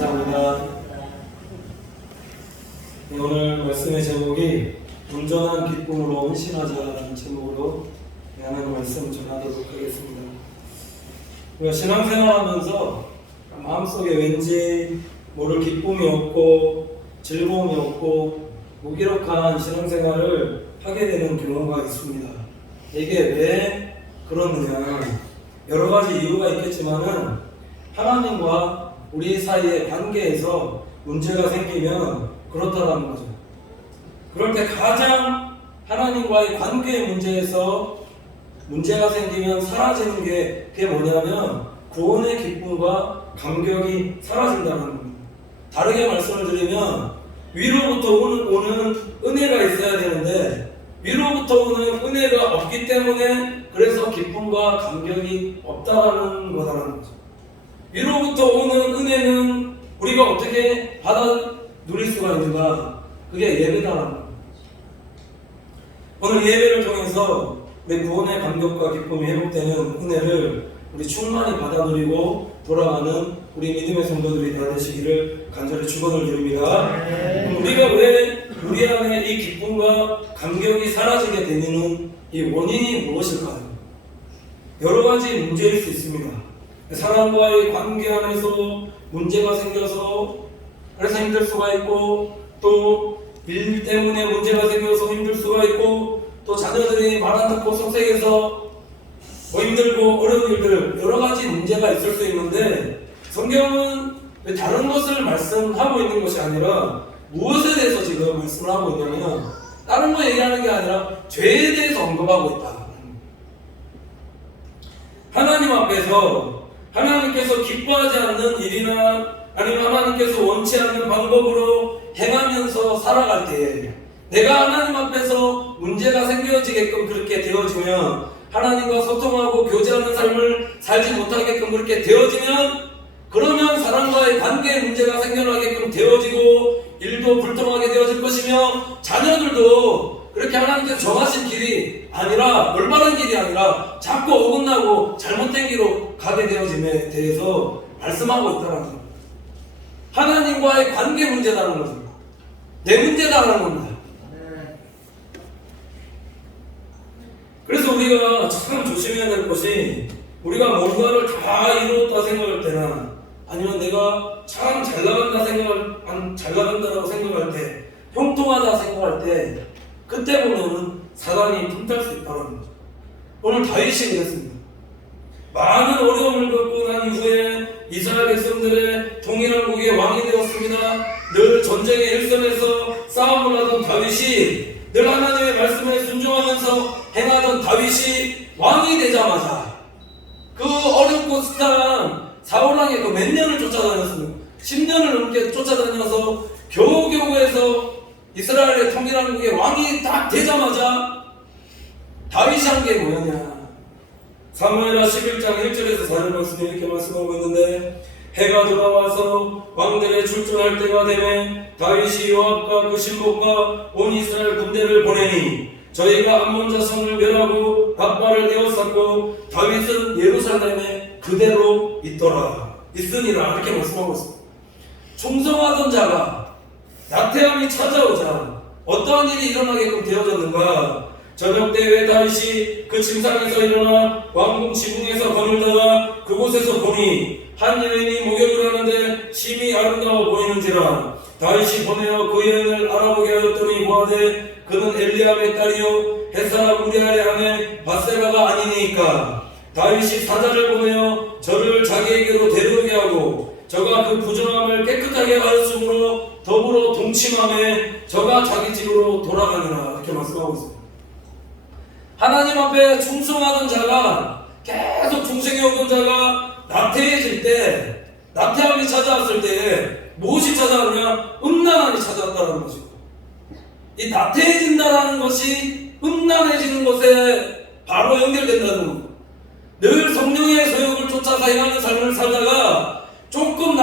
감사합니다. 네, 오늘 말씀의 제목이 온전한 기쁨으로 헌신하자라는 제목으로 하나님 말씀 전하도록 하겠습니다. 우리가 신앙생활하면서 마음속에 왠지 모를 기쁨이 없고 즐거움이 없고 무기력한 신앙생활을 하게 되는 경우가 있습니다. 이게 왜 그러느냐, 여러 가지 이유가 있겠지만은 하나님과 우리 사이의 관계에서 문제가 생기면 그렇다라는 거죠. 그럴 때 가장 하나님과의 관계의 문제에서 문제가 생기면 사라지는 게 그게 뭐냐면 구원의 기쁨과 감격이 사라진다는 겁니다. 다르게 말씀을 드리면 위로부터 오는 은혜가 있어야 되는데 위로부터 오는 은혜가 없기 때문에 그래서 기쁨과 감격이 없다라는 거다라는 거죠. 위로부터 오는 은혜는 우리가 어떻게 받아 누릴 수가 있는가? 그게 예배다라는 겁니다. 오늘 예배를 통해서 우리 구원의 감격과 기쁨이 회복되는 은혜를 우리 충만히 받아 누리고 돌아가는 우리 믿음의 성도들이 다 되시기를 간절히 축원을 드립니다. 우리가 왜 우리 안에 이 기쁨과 감격이 사라지게 되는 이 원인이 무엇일까요? 여러 가지 문제일 수 있습니다. 사람과의 관계 안에서 문제가 생겨서 그래서 힘들 수가 있고, 또 일 때문에 문제가 생겨서 힘들 수가 있고, 또 자녀들이 말 안 듣고 속색해서 힘들고 어려운 일들 여러 가지 문제가 있을 수 있는데 성경은 왜 다른 것을 말씀하고 있는 것이 아니라 무엇에 대해서 지금 말씀을 하고 있냐면 다른 거 얘기하는 게 아니라 죄에 대해서 언급하고 있다. 하나님 앞에서 하나님께서 기뻐하지 않는 일이나 아니면 하나님께서 원치 않는 방법으로 행하면서 살아갈 때 내가 하나님 앞에서 문제가 생겨지게끔 그렇게 되어지면 하나님과 소통하고 교제하는 삶을 살지 못하게끔 그렇게 되어지면 그러면 사람과의 관계에 문제가 생겨나게끔 되어지고 일도 불통하게 되어질 것이며 자녀들도 그렇게 하나님께서 정하신 길이 아니라 올바른 길이 아니라 자꾸 어긋나고 잘못된 길로 가게 되어짐에 대해서 말씀하고 있다는 겁니다. 하나님과의 관계 문제라는 것입니다. 내 문제다라는 겁니다. 그래서 우리가 참 조심해야 될 것이 우리가 뭔가를 다 이루었다 생각할 때나 아니면 내가 참 잘 나간다라고 생각할 때 형통하다 생각할 때 그때 보면은 사단이 틈탈 수 있다는 거죠. 오늘 다윗이 그랬습니다. 많은 어려움을 겪고 난 이후에 이스라엘 백성들의 동일왕국의 왕이 되었습니다. 늘 전쟁의 일선에서 싸움을 하던 다윗이 늘 하나님의 말씀에 순종하면서 행하던 다윗이 왕이 되자마자 그 어렵고 습한 사울왕의 그 몇 년을 쫓아다녔습니다. 10년을 넘게 쫓아다녀서 겨우겨우해서 이스라엘의 통일왕국의 왕이 딱 되자마자 다윗이 한 게 뭐였냐? 사무엘하 11장 1절에서 4절 말씀에 이렇게 말씀하고 있는데 해가 돌아와서 왕들의 출전할 때가 되매 다윗이 요압과 그 신복과 온 이스라엘 군대를 보내니 저희가 암몬 자손을 멸하고 밧바를 에워쌌고 다윗은 예루살렘에 그대로 있으니라 이렇게 말씀하고 있습니다. 충성하던 자가 나태함이 찾아오자 어떠한 일이 일어나게끔 되어졌는가? 저녁 때에 다윗이 그 침상에서 일어나 왕궁 지붕에서 거닐다가 그곳에서 보니 한 여인이 목욕을 하는데 심히 아름다워 보이는지라 다윗이 보내어 그 여인을 알아보게 하였더니 고하되 그는 엘리압의 딸이요 햇사람 우리아의 아내 밧세바가 아니니까 다윗이 사자를 보내어 저를 자기에게로 데려오게 하고 저가 그 부정함을 깨끗하게 하였으므로 더불어 동침함에 저가 자기 집으로 돌아가니라 이렇게 말씀하고 있습니다. 하나님 앞에 충성하던 자가 계속 충성해오던 자가 나태해질 때 나태함이 찾아왔을 때 무엇이 찾아왔냐? 음란함이 찾아왔다는 것이고 이 나태해진다라는 것이 음란해지는 것에 바로 연결된다는 겁니다. 늘 성령의 소욕을 쫓아서 행하는 삶을 살다가 조금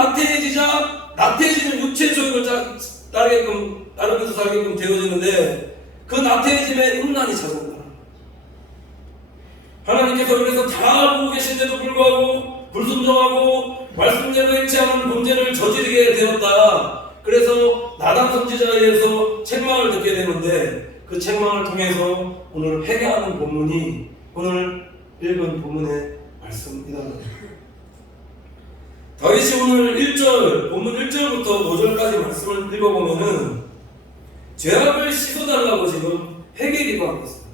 나태해지는 육체의 소욕을 따르면서 살게끔 되어지는데 그 나태해짐에 음란이 찾아온다. 하나님께서 그래서 다 보고 계신데도 불구하고 불순종하고 말씀대로 행치 않은 범죄를 저지르게 되었다. 그래서 나단 선지자에 의해서 책망을 듣게 되는데 그 책망을 통해서 오늘 회개하는 본문이 오늘 읽은 본문의 말씀이다. 다윗이 오늘 본문 1절부터 5절까지 말씀을 읽어보면은 죄악을 씻어달라고 지금 회개 기도하고 있습니다.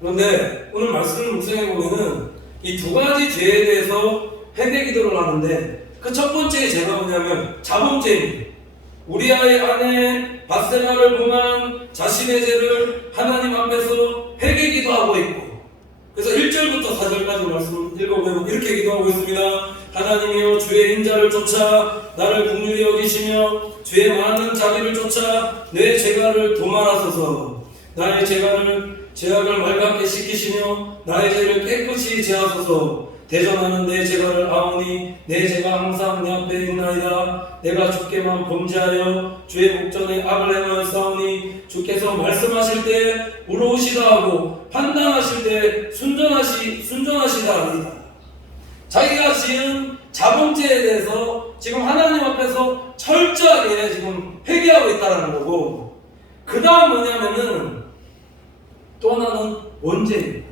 그런데 오늘 말씀을 묵상해보면은 이 두 가지 죄에 대해서 회개 기도를 하는데 그 첫 번째 죄가 뭐냐면 자범죄입니다. 우리아의 아내 밧세바를 범한 자신의 죄를 하나님 앞에서 회개 기도하고 있고, 그래서 1절부터 4절까지 말씀 읽어보면 이렇게 기도하고 있습니다. 하나님이여 주의 인자를 쫓아 나를 긍휼히 여기시며 주의 많은 자비를 쫓아 내 죄가를 도말하소서. 나의 죄악을 말같게 씻기시며 나의 죄를 깨끗이 제하소서. 대전하는 내 죄가를 아오니 내 죄가 항상 내 앞에 있나이다. 내가 주께만 범죄하여 주의 목전에 악을 행하였사오니 주께서 말씀하실 때 물어오시다 하고 판단하실 때 순전하시다 하리이다. 자기가 지은 자범죄에 대해서 지금 하나님 앞에서 철저하게 지금 회개하고 있다는 거고, 그 다음 뭐냐면은 또 하나는 원죄입니다.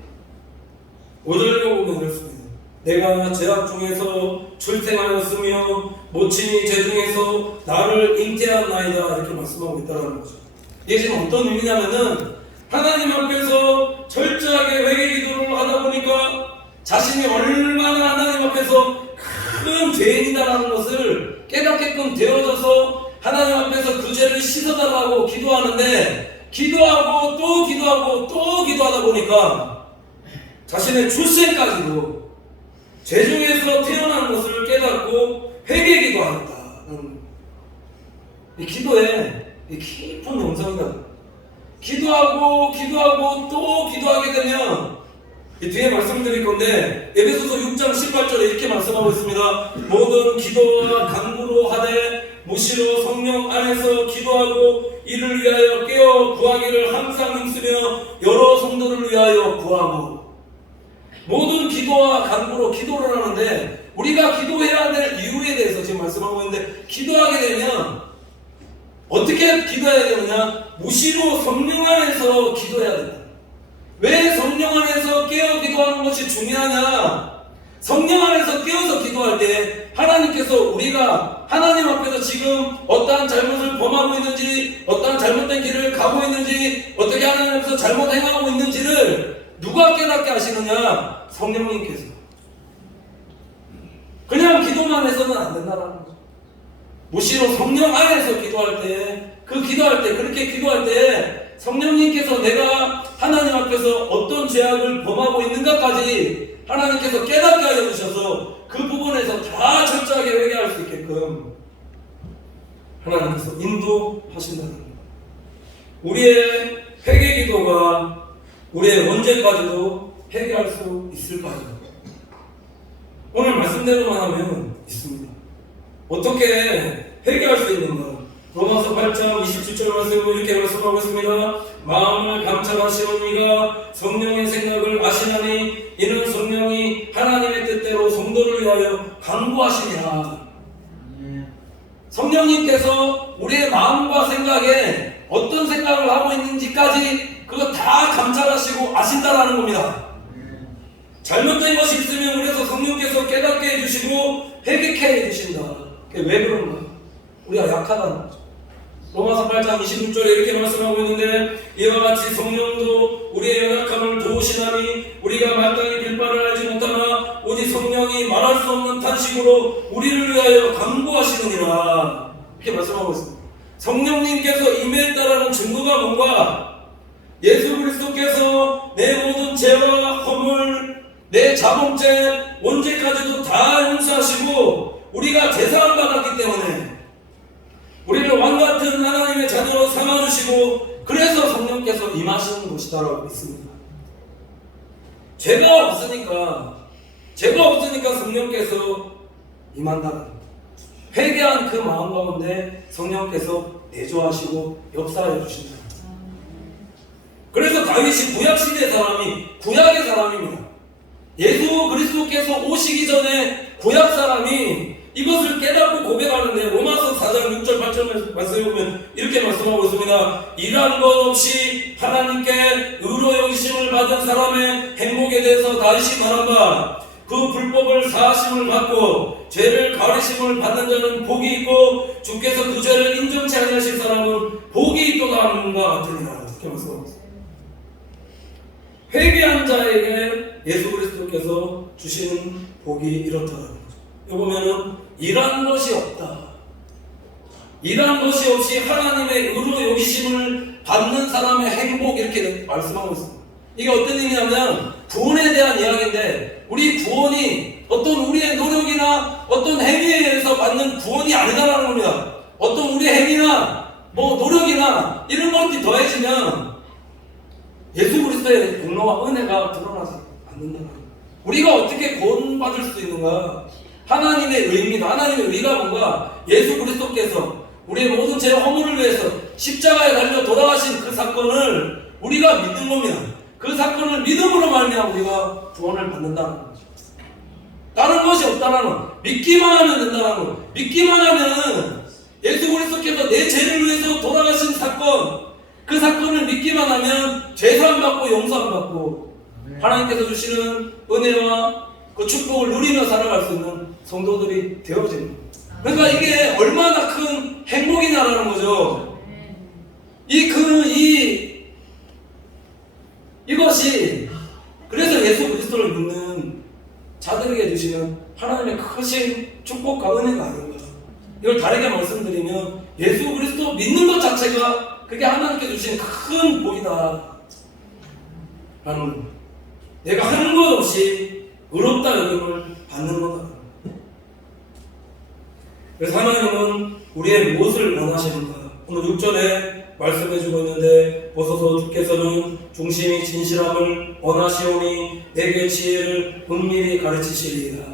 5절 읽어보면 그렇습니다. 내가 죄악 중에서 출생하였으며 모친이 죄 중에서 나를 잉태한 나이다, 이렇게 말씀하고 있다는 거죠. 이게 지금 어떤 의미냐면은 하나님 앞에서 철저하게 회개 기도를 하다 보니까 자신이 얼마나 하나님 앞에서 큰 죄인이다라는 것을 깨닫게끔 되어져서 하나님 앞에서 그 죄를 씻어달라고 기도하는데, 기도하고 또 기도하고 또 기도하다 보니까 자신의 출생까지도 죄 중에서 태어난 것을 깨닫고 회개 기도하였다. 이 기도에 깊은 영성이다. 기도하고 또 기도하게 되면 이 뒤에 말씀드릴 건데, 에베소서 6장 18절에 이렇게 말씀하고 있습니다. 모든 기도와 간구로 하되 무시로 성령 안에서 기도하고 이를 위하여 깨어 구하기를 항상 힘쓰며 여러 성도를 위하여 구하고. 모든 기도와 간구로 기도를 하는데, 우리가 기도해야 될 이유에 대해서 지금 말씀하고 있는데, 기도하게 되면 어떻게 기도해야 되느냐? 무시로 성령 안에서 기도해야 된다. 왜 성령 안에서 깨어 기도하는 것이 중요하냐? 성령 안에서 깨어서 기도할 때 하나님께서 우리가 하나님 앞에서 지금 어떠한 잘못을 범하고 있는지, 어떠한 잘못된 길을 가고 있는지, 어떻게 하나님 앞에서 잘못 행하고 있는지를 누가 깨닫게 하시느냐? 성령님께서. 그냥 기도만 해서는 안 된다라는 거죠. 무시로 성령 안에서 기도할 때, 그렇게 기도할 때 성령님께서 내가 하나님 앞에서 어떤 죄악을 범하고 있는가까지 하나님께서 깨닫게 하여 주셔서 그 부분에서 다 철저하게 회개할 수 있게끔 하나님께서 인도하신다는 겁니다. 우리의 회개 기도가 우리의 언제까지도 회개할 수 있을까요? 오늘 말씀대로만 하면 있습니다. 어떻게 회개할 수 있는가? 로마서 8장 27절 말씀을 이렇게 말씀하고 있습니다. 마음을 감찰하시는 이가 성령의 생각을 아시나니 이는 성령이 하나님의 뜻대로 성도를 위하여 간구하시니라. 성령님께서 우리의 마음과 생각에 어떤 생각을 하고 있는지까지 그거 다 감찰하시고 아신다라는 겁니다. 잘못된 것이 있으면 그래서 성령께서 깨닫게 해주시고 회개케 해주신다. 왜 그런가? 우리가 약하다는 거죠. 로마서 8장 26절에 이렇게 말씀하고 있는데, 이와 같이 성령도 우리의 연약함을 도우시나니 우리가 마땅히 빌바를 알지 못하나 오직 성령이 말할 수 없는 탄식으로 우리를 위하여 간구하시느니라, 이렇게 말씀하고 있습니다. 성령님께서 임했다라는 증거가 뭔가? 예수 그리스도께서 내 모든 죄와 허물, 내 자범죄, 언제까지도 다 용서하시고 우리가 제사함 받았기 때문에 우리를 왕같은 하나님의 자녀로 삼아주시고, 그래서 성령께서 임하시는 것이다라고 믿습니다. 죄가 없으니까 성령께서 임한다. 회개한 그 마음 가운데 성령께서 내조하시고 역사해 주신다. 그래서 다윗이 구약시대 구약의 사람입니다. 예수 그리스도께서 오시기 전에 구약 사람이 이것을 깨닫고 고백하는데, 로마서 4장 6절 8절 말씀해 보면 이렇게 말씀하고 있습니다. 일한 것 없이 하나님께 의로 여기심을 받은 사람의 행복에 대해서 다시 말한다. 그 불법을 사하심을 받고 죄를 가리심을 받는 자는 복이 있고 주께서 그 죄를 인정치 아니하실 사람은 복이 있도다 하는 것 같으니라. 이렇게 말씀하고 있습니다. 회개한 자에게 예수 그리스도께서 주시는 복이 이렇다라는 거죠. 여기 보면은 일한 것이 없다. 일한 것이 없이 하나님의 의로 여기심을 받는 사람의 행복, 이렇게 말씀하고 있습니다. 이게 어떤 의미냐면 구원에 대한 이야기인데, 우리 구원이 어떤 우리의 노력이나 어떤 행위에 의해서 받는 구원이 아니다라는 겁니다. 어떤 우리의 행위나 노력이나 이런 것들이 더해지면 예수 그리스도의 공로와 은혜가 드러나지 않는다. 우리가 어떻게 구원받을 수 있는가? 하나님의 의입니다. 하나님의 의가 뭔가? 예수 그리스도께서 우리의 모든 죄 허물을 위해서 십자가에 달려 돌아가신 그 사건을 우리가 믿는 겁니다. 그 사건을 믿음으로 말미암아 우리가 구원을 받는다는 거죠. 다른 것이 없다는 거. 믿기만 하면 된다는 거. 믿기만 하면 예수 그리스도께서 내 죄를 위해서 돌아가신 사건, 그 사건을 믿기만 하면 죄사함 받고 용서함 받고 하나님께서 주시는 은혜와 그 축복을 누리며 살아갈 수 있는 성도들이 되어집니다. 그러니까 이게 얼마나 큰 행복이냐라는 거죠. 이것이 그래서 예수 그리스도를 믿는 자들에게 주시는 하나님의 크신 축복과 은혜가 아닌가. 이걸 다르게 말씀드리면 예수 그리스도 믿는 것 자체가 그게 하나님께 주신 큰 복이다 라는 겁니다. 내가 하는 것 없이 의롭다 여김을 받는 거다. 그래서 하나님은 우리의 무엇을 원하시는가? 오늘 6절에 말씀해주고 있는데, 보소서 주께서는 중심이 진실함을 원하시오니 내게 지혜를 은밀히 가르치시리이다.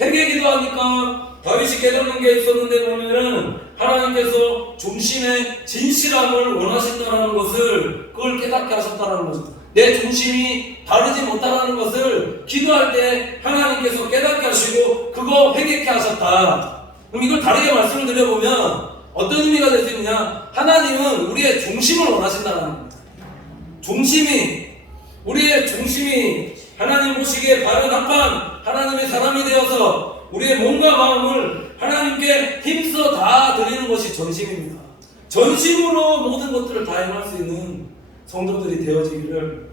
회개 기도하니까 다윗이 깨닫는 게 있었는데 보면은 하나님께서 중심의 진실함을 원하신다는 것을 그걸 깨닫게 하셨다는 거죠. 내 중심이 다르지 못하다는 것을 기도할 때 하나님께서 깨닫게 하시고 그거 회개케 하셨다. 그럼 이걸 다르게 말씀을 드려보면 어떤 의미가 될 수 있느냐? 하나님은 우리의 중심을 원하신다는 겁니다. 우리의 중심이 하나님 보시기에 바른 합한 하나님의 사람이 되어서 우리의 몸과 마음을 하나님께 힘써 다 드리는 것이 전심입니다. 전심으로 모든 것들을 다 행할 수 있는 성도들이 되어지기를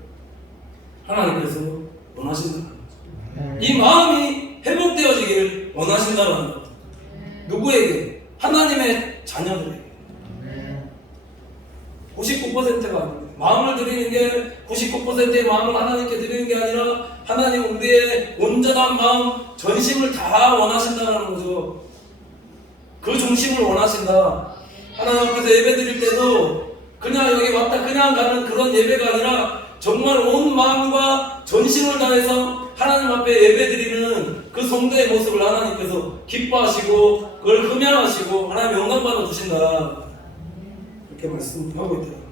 하나님께서 원하신다는 거죠. 이 마음이 회복되어지길 원하신다는 거죠. 누구에게? 하나님의 자녀들에게. 99%가 아닙니다. 마음을 드리는 게 99%의 마음을 하나님께 드리는 게 아니라 하나님 우리의 온전한 마음, 전심을 다 원하신다는 거죠. 그 중심을 원하신다. 하나님 앞에서 예배 드릴 때도 그냥 여기 왔다 그냥 가는 그런 예배가 아니라 정말 온 마음과 전심을 다해서 하나님 앞에 예배 드리는 그 성도의 모습을 하나님께서 기뻐하시고 그걸 흠양하시고 하나님 영광 받아 주신다. 그렇게 말씀하고 있더라고요.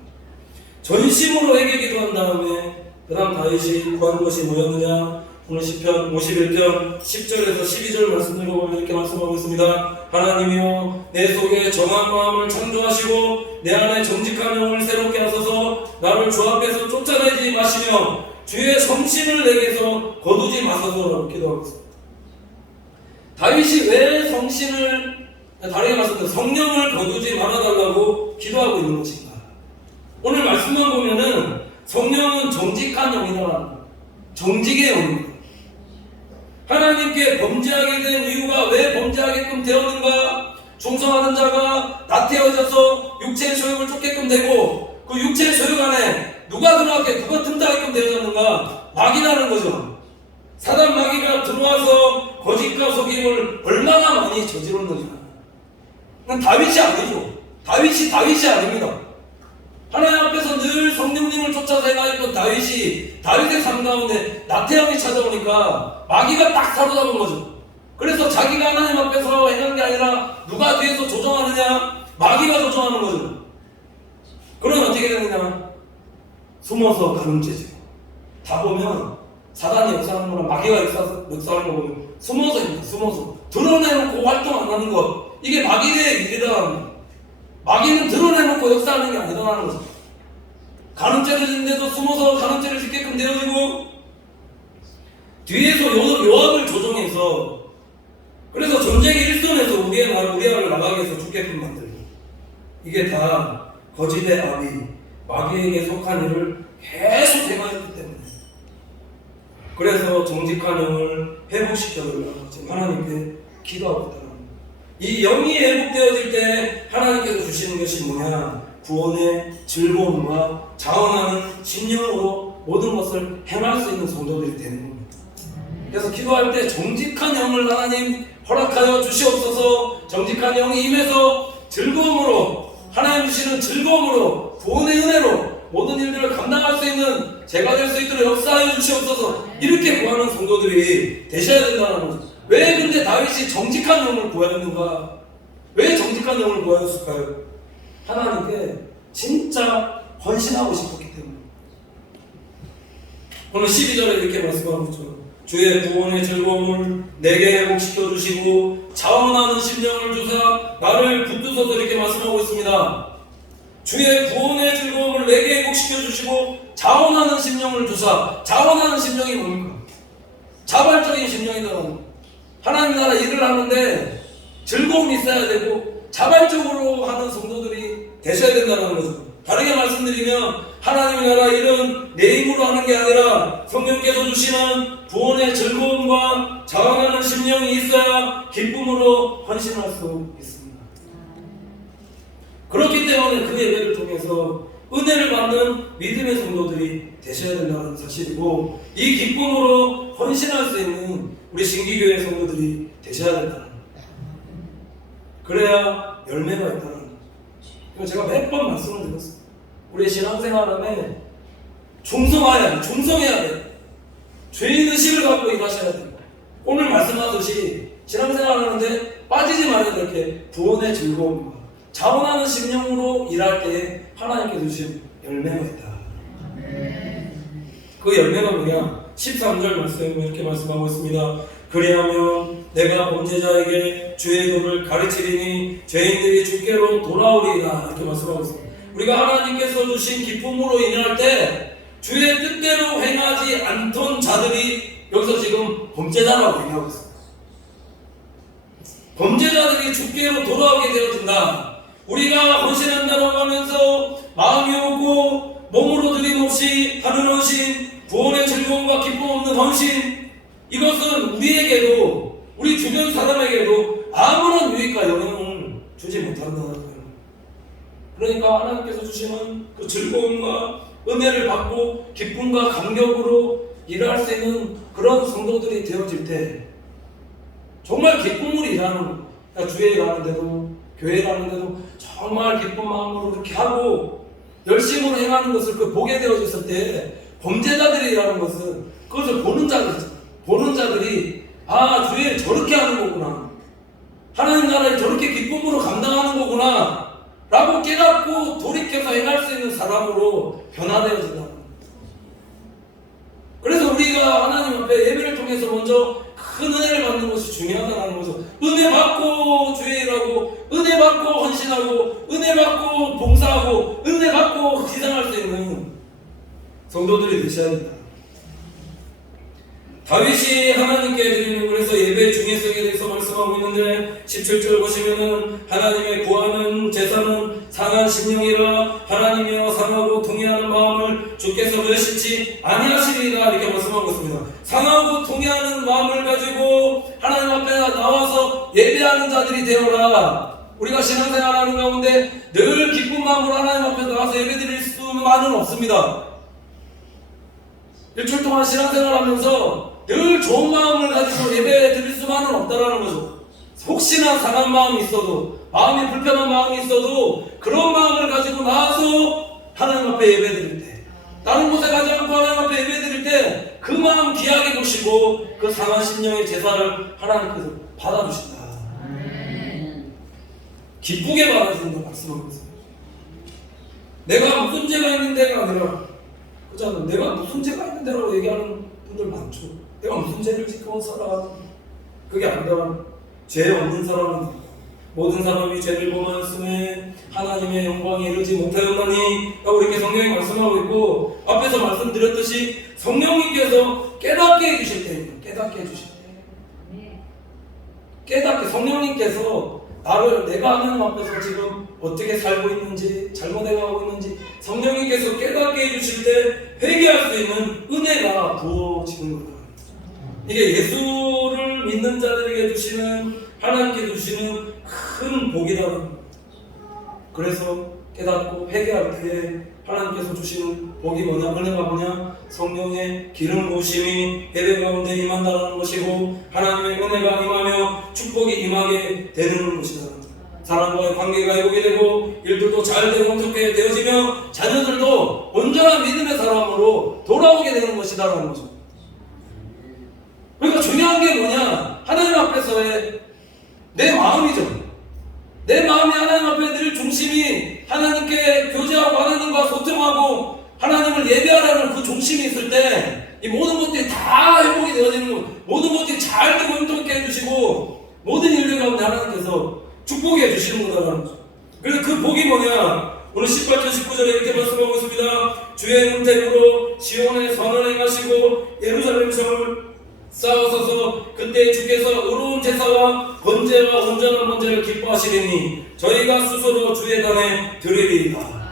전심으로 회개 기도한 다음에 그 다음 다윗이 구한 것이 뭐였느냐? 오늘 시편 51편 10절에서 12절 말씀 들어보면 이렇게 말씀하고 있습니다. 하나님이여 내 속에 정한 마음을 창조하시고 내 안에 정직한 영을 새롭게 하소서. 나를 주 앞에서 쫓아내지 마시며 주의 성신을 내게서 거두지 마소서라고 기도하고 있습니다. 다윗이 왜 다르게 말씀드려 성령을 거두지 말아달라고 기도하고 있는 것인가? 오늘 말씀만 보면은 성령은 정직한 영이다. 정직의 영입니다. 하나님께 범죄하게 된 이유가 왜 범죄하게끔 되었는가? 충성하는 자가 나태해져서 육체의 소욕을 쫓게끔 되고 그 육체의 소욕 안에 누가 틈타게끔 되어졌는가? 마귀라는 거죠. 사단 마귀가 들어와서 거짓과 속임을 얼마나 많이 저질렀는가? 다윗이 아니죠. 다윗이 아닙니다. 하나님 앞에서 늘 성령님을 쫓아서 행하였던 다윗의 삶 가운데 나태함이 찾아오니까 마귀가 딱 사로잡은 거죠. 그래서 자기가 하나님 앞에서 행한 게 아니라 누가 뒤에서 조정하느냐? 마귀가 조정하는 거죠. 그러면 어떻게 되느냐? 숨어서 가늠죄죠. 다 보면 사단이 역사하는 거랑 마귀가 역사하는 거 보면 숨어서 있는, 숨어서 드러내놓고 활동 안 하는 것, 이게 마귀의 일이다. 마귀는 드러내놓고 역사하는 게 아니다라는 거죠. 간음죄를 짓는데도 숨어서 간음죄를 짓게끔 되어지고, 뒤에서 요압을 조종해서, 그래서 전쟁 일선에서 우리아를 나가게 해서 죽게끔 만들고, 이게 다 거짓의 압이 마귀에게 속한 일을 계속 행하였기 때문에, 그래서 정직한 영을 회복시켜달라고 지금 하나님께 기도하고 있다는 겁니다. 이 영이 회복되어질 때 하나님께서 주시는 것이 뭐냐? 구원의 즐거움과 자원하는 신령으로 모든 것을 행할 수 있는 성도들이 되는 겁니다. 그래서 기도할 때 정직한 영을 하나님 허락하여 주시옵소서. 정직한 영이 임해서 즐거움으로, 하나님 주시는 즐거움으로, 구원의 은혜로 모든 일들을 감당할 수 있는 제가 될 수 있도록 역사하여 주시옵소서. 이렇게 구하는 성도들이 되셔야 된다는 거죠. 왜 근데 다윗이 정직한 영을 구하였는가? 왜 정직한 영을 구하였을까요? 하나님께 진짜 헌신하고 싶었기 때문에. 오늘 12절에 이렇게 말씀하고 있죠. 주의 구원의 즐거움을 내게 회복시켜 주시고 자원하는 심령을 주사 나를 붙드소서, 이렇게 말씀하고 있습니다. 주의 구원의 즐거움을 내게 회복시켜 주시고 자원하는 심령을 주사. 자원하는 심령이 뭡니까? 자발적인 심령이다. 하나님 나라 일을 하는데 즐거움이 있어야 되고 자발적으로 하는 성도들이 되셔야 된다는 거죠. 다르게 말씀드리면 하나님 나라 일은 내 힘으로 하는 게 아니라 성령께서 주시는 구원의 즐거움과 자원하는 심령이 있어야 기쁨으로 헌신할 수 있습니다. 그렇기 때문에 그 예배를 통해서 은혜를 받는 믿음의 성도들이 되셔야 된다는 사실이고, 이 기쁨으로 헌신할 수 있는 우리 신기교회 성도들이 되셔야 된다는 거예요. 그래야 열매가 있다는 거죠. 제가 몇 번 말씀을 드렸어요. 우리 신앙생활하면 충성해야 돼. 죄인의식을 갖고 일하셔야 돼요. 오늘 말씀하듯이 신앙생활 하는데 빠지지 말아야 될 게 구원의 즐거움과 자원하는 심령으로 일할 때 하나님께 주신 열매가 있다. 그 열매가 뭐냐? 13절 말씀 이렇게 말씀하고 있습니다. 그리하면 내가 범죄자에게 주의 도를 가르치리니 죄인들이 주께로 돌아오리라, 이렇게 말씀하고 있습니다. 우리가 하나님께서 주신 기쁨으로 일할 때 주의 뜻대로 행하지 않던 자들이 여기서 지금 범죄자라고 얘기하고 있습니다. 범죄자들이 주께로 돌아오게 되어진다. 우리가 헌신한다고 하면서 마음이 없고 몸으로 드림없이 하는 헌신, 구원의 즐거움과 기쁨 없는 헌신, 이것은 우리에게도, 우리 주변 사람에게도 아무런 유익과 영향을 주지 못한다는 거예요. 그러니까 하나님께서 주시는 그 즐거움과 은혜를 받고 기쁨과 감격으로 일할 수 있는 그런 성도들이 되어질 때 정말 기쁨으로 일하는, 그러니까 주에 일하는데도 교회에 가는데도 정말 기쁜 마음으로 이렇게 하고 열심으로 행하는 것을 그 보게 되어졌을 때, 범죄자들이라는 것은 그것을 보는 자들이 아, 주에 저렇게 하는 거구나, 하나님 나라를 저렇게 기쁨으로 감당하는 거구나 라고 깨닫고 돌이켜서 행할 수 있는 사람으로 변화되어진다. 그래서 우리가 하나님 앞에 예배를 통해서 먼저 큰 은혜를 받는 것이 중요하다는 거죠. 은혜 받고 주의 일하고, 은혜 받고 헌신하고, 은혜 받고 봉사하고, 은혜 받고 기상할 수 있는 성도들이 되셔야 된다. 다윗이 하나님께 드리는, 그래서 예배 중요성에 대해서 말씀하고 있는데 17절 보시면은 하나님의 구하는 제사는 상한 심령이라 하나님이여 상하고 통회하는 마음을 주께서 멸시치 아니하시리라, 이렇게 말씀하고 있습니다. 상하고 통회하는 마음을 가지고 하나님 앞에 나와서 예배하는 자들이 되어라. 우리가 신앙생활하는 가운데 늘 기쁜 마음으로 하나님 앞에 나와서 예배드릴 수만은 없습니다. 일주일 동안 신앙생활하면서 늘 좋은 마음을 가지고 예배 드릴 수만은 없다라는 거죠. 혹시나 상한 마음이 있어도, 마음이 불편한 마음이 있어도 그런 마음을 가지고 나와서 하나님 앞에 예배 드릴 때, 다른 곳에 가지 않고 하나님 앞에 예배 드릴 때 그 마음 귀하게 보시고 그 상한 심령의 제사를 하나님께서 받아주신다. 기쁘게 받아주신다 말씀하고 있어요. 내가 무슨 죄가 있는 데가 아니라, 그렇잖아요. 내가 무슨 죄가 있는 데라고 얘기하는 분들 많죠. 내가 무슨 죄를 짓고 살아가는, 그게 아니라 죄 없는 사람은 모든 사람이 죄를 범하였음에 하나님의 영광에 이르지 못하였나니 라고 이렇게 성경이 말씀하고 있고, 앞에서 말씀드렸듯이 성령님께서 깨닫게 해주실 때입니다. 깨닫게 해주실 때, 깨닫게 성령님께서 나를, 내가 하나님 앞에서 지금 어떻게 살고 있는지, 잘못해가고 있는지 성령님께서 깨닫게 해주실 때 회개할 수 있는 은혜가 부어지는 거다. 이게 예수를 믿는 자들에게 주시는, 하나님께 주시는 큰 복이라는 겁니다. 그래서 깨닫고 회개할 때 하나님께서 주시는 복이 뭐냐, 은혜가 뭐냐, 성령의 기름 부으심이 예배 가운데 임한다는 것이고, 하나님의 은혜가 임하며 축복이 임하게 되는 것이다. 사람과의 관계가 회복이 되고 일들도 잘 되고 좋게 되어지며 자녀들도 온전한 믿음의 사람으로 돌아오게 되는 것이다라는 거죠. 그러니까 중요한 게 뭐냐, 하나님 앞에서의 내 마음이죠. 내 마음이 하나님 앞에 늘 중심이 하나님께 교제하고 하나님과 소통하고 하나님을 예배하라는 그 중심이 있을 때 이 모든 것들이 다 회복이 되어지는 거, 모든 것들이 잘 되고 힘들게 해주시고 모든 일들 가운데 하나님께서 축복이 해주시는 거다라는 거죠. 그래서 그 복이 뭐냐, 오늘 18절 19절에 이렇게 말씀하고 있습니다. 주의 은택으로 시온의 선을 행하시고 예루살렘 성을 싸우소서. 그때 주께서 의로운 제사와 번제와 온전한 번제를 기뻐하시리니 저희가 스스로 주의 단에 드리리이다.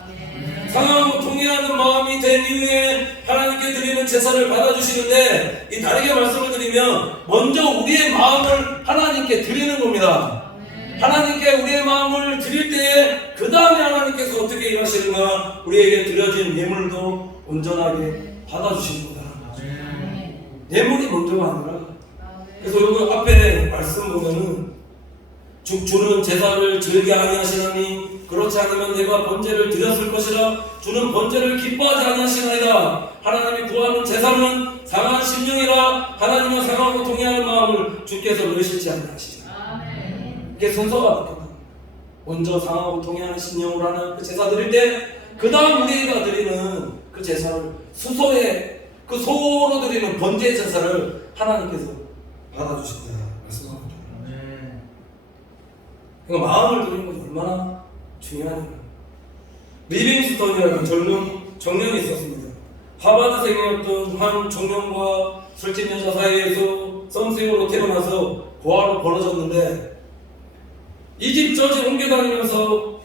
상하고 통회하는 마음이 된 이후에 하나님께 드리는 제사를 받아주시는데, 이 다르게 말씀을 드리면 먼저 우리의 마음을 하나님께 드리는 겁니다. 하나님께 우리의 마음을 드릴 때에 그 다음에 하나님께서 어떻게 일하시는가, 우리에게 드려진 예물도 온전하게 받아주시는 거다. 예물이 먼저가 아니라, 그래서 여기 앞에 말씀 보면은 주는 제사를 즐겨 아니하시나니 그렇지 않으면 내가 번제를 드렸을 것이라 주는 번제를 기뻐하지 아니하시나이다. 하나님이 구하는 제사는 상한 심령이라 하나님과 상하고 통회하는 마음을 주께서 넣으시지 아니하시리라. 이게 순서가 바뀌었다. 먼저 상하고 통회하는 심령으로 하는 그 제사 드릴 때 그 다음 우리가 드리는 그 제사를 수소에 그 소로 드리는 번제 제사를 하나님께서 받아주신다 말씀합니다. 그러니까 마음을 드리는 것이 얼마나 중요하냐. 리빙스턴이라는 젊은 청년이 있었습니다. 하버드생이었던 한 청년과 술집 여자 사이에서 썸씽으로 태어나서 고아로 벌어졌는데, 이 집 저 집 옮겨 다니면서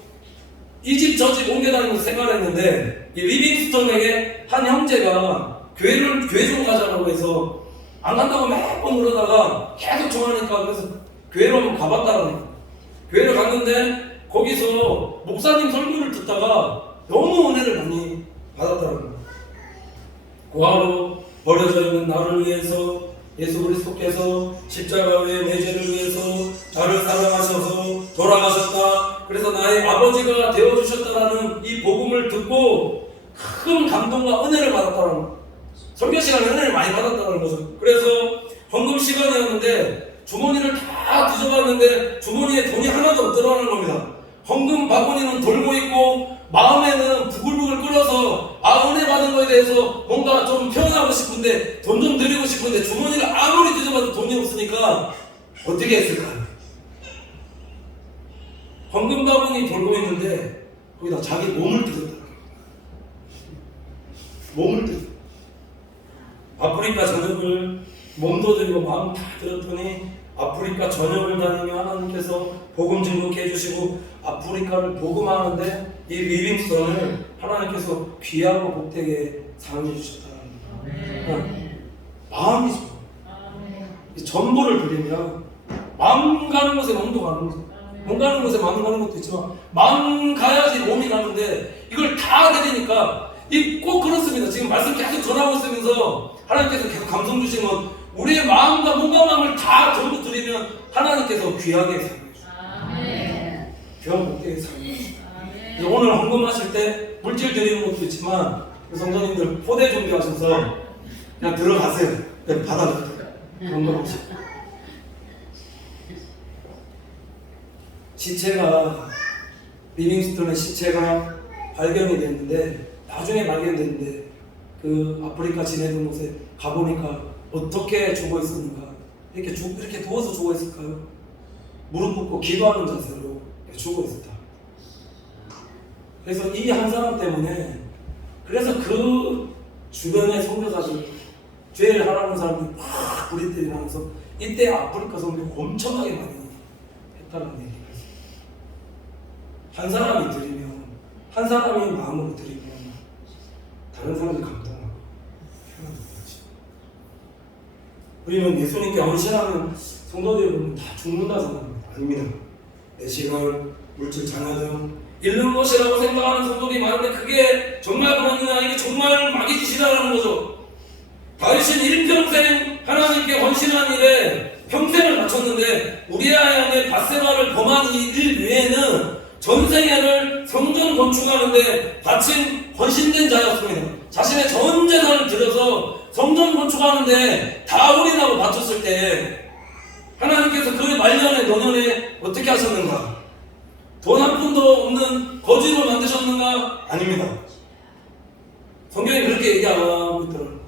생활했는데, 이 리빙스턴에게 한 형제가 교회 좀 가자라고 해서 안 간다고 몇 번 그러다가 계속 좋아하니까 그래서 교회로 한번 가봤다는 거예요. 교회를 갔는데 거기서 목사님 설교를 듣다가 너무 은혜를 많이 받았다는 거예요. 고아로 버려져 있는 나를 위해서 예수 그리스도께서 십자가의 내 죄를 위해서 나를 사랑하셔서 돌아가셨다. 그래서 나의 아버지가 되어주셨다라는 이 복음을 듣고 큰 감동과 은혜를 받았다는 거예요. 설교 시간에 은혜를 많이 받았다는 거죠. 그래서 헌금 시간이었는데 주머니를 다 뒤져봤는데 주머니에 돈이 하나도 없더라는 겁니다. 헌금 바구니는 돌고 있고 마음에는 부글부글 끓어서 은혜 받은 거에 대해서 뭔가 좀 표현하고 싶은데, 돈 좀 드리고 싶은데 주머니를 아무리 뒤져봐도 돈이 없으니까 어떻게 했을까요? 헌금 바구니 돌고 있는데 거기다 자기 몸을 들었다. 몸을 들었다. 아프리카 전역을 몸도 들고 마음 다 들었더니 아프리카 전역을 다니며 하나님께서 복음 증거케 해주시고 아프리카를 복음하는데 이 리빙스턴을 하나님께서 귀하고 복되게 사용해 주셨다는 거예요. 마음이죠. 전부를 드리면 마음 가는 곳에 몸도 가는 거죠. 몸 가는 곳에 마음 가는 것도 있지만 마음 가야지 몸이 가는데 이걸 다 드리니까 꼭 그렇습니다. 지금 말씀 계속 전하고 있으면서 하나님께서 계속 감동 주신 건 우리의 마음과 몸과 마음을 다 전부 드리면 하나님께서 귀하게 사용해 주십니다. 귀한 복되게 사용해 주십니다. 오늘 헌금하실 때 물질 드리는 것도 있지만 성도님들 포대 준비하셔서 그냥 들어가세요. 그냥 받아주세요. 헌금하시고 시체가 리빙스턴의 시체가 발견이 됐는데 나중에 발견됐는데 그 아프리카 지내던 곳에 가보니까 어떻게 죽어 있었는가 이렇게 누워서 죽어 있을까요? 무릎 꿇고 기도하는 자세로 죽어 있었다. 그래서 이 한 사람 때문에, 그래서 그 주변의 선교사들, 죄를 하라는 사람들이 막 뿌리들이 나면서 이때 아프리카 선교 엄청나게 많이 했다는 얘기가 있어요. 한 사람이 드리면, 한 사람이 마음으로 드리면 다른 사람이 감동하고 편하는 거지. 우리는 예수님께 헌신하는 성도들 보면 다 죽는다 생각합니다. 아닙니다. 내 시간, 물질, 자녀 등 잃는 것이라고 생각하는 성도들이 많은데 그게 정말 그러느냐, 이게 정말 마귀 짓이라는 거죠. 다윗은 일평생 하나님께 헌신한 일에 평생을 바쳤는데 우리아의 밧세바를 범한 일 외에는 전생애를 성전 건축하는데 바친 헌신된 자였습니다. 자신의 전 재산을 들여서 성전 건축하는데 다 올인하고 바쳤을 때 하나님께서 그 말년에 노년에 어떻게 하셨는가? 돈 한 푼도 없는 거지로 만드셨는가? 아닙니다. 성경이 그렇게 얘기 안 하고 있더라고요.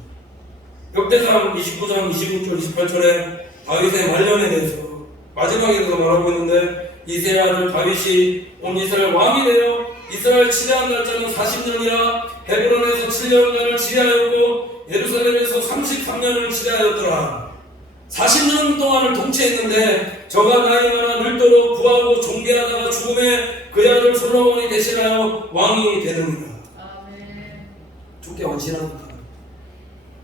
역대상 29장 29절 28절에 다윗의 말년에 대해서 마지막에 대해서 말하고 있는데, 이세 아들 다윗이 온 이스라엘 왕이 되어 이스라엘 치레한 날짜는 40년이라 헤브론에서 7년간을 치레하였고 예루살렘에서 33년을 치레하였더라. 40년 동안을 통치했는데 저가 나이가 늙도록 부하고 종계하다가 죽음에 그의 아들 솔로몬이 대신하여 왕이 되느니라. 죽게 헌신하니까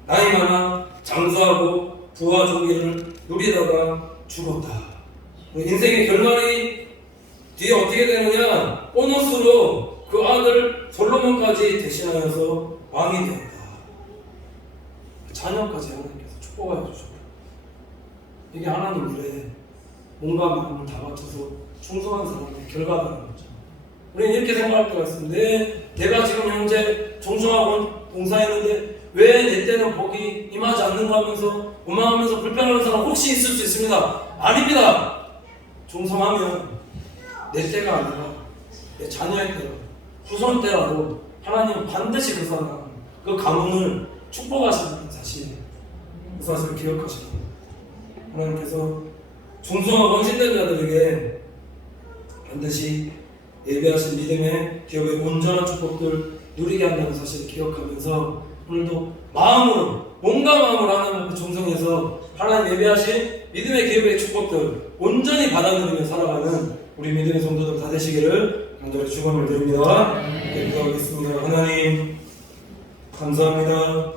나이 많아 장수하고 부하 종기를 누리다가 죽었다. 인생의 결말이 뒤에 어떻게 되느냐? 보너스로 그 아들 솔로몬까지 대신하여서 왕이 되었다. 자녀까지 하나님께서 축복하여 주셨다. 이게 하나님 일에 몸과 마음을 다 바쳐서 충성한 사람의 결과라는 거죠. 우리는 이렇게 생각할 때가 있습니다. 내가 지금 현재 종성하고 봉사했는데 왜 내 때는 복이 임하지 않는가 하면서 원망하면서 불평하는 사람 혹시 있을 수 있습니다. 아닙니다. 종성하면 내 때가 아니라 내 자녀의 때라, 후손 때라도 하나님은 반드시 그 사람, 그 가문을 축복하시는 사실, 그 사실을 기억하시고 하나님께서 충성하고 헌신된 자들에게 반드시 예배하신 믿음의 기업의 온전한 축복들 누리게 한다는 사실을 기억하면서 오늘도 마음으로, 몸과 마음으로 하나님 앞에 충성해서 하나님 예배하신 믿음의 기업의 축복들 온전히 받아들이며 살아가는 우리 믿음의 성도들 다 되시기를 간절히 축원을 드립니다. 기도하겠습니다. 하나님 감사합니다.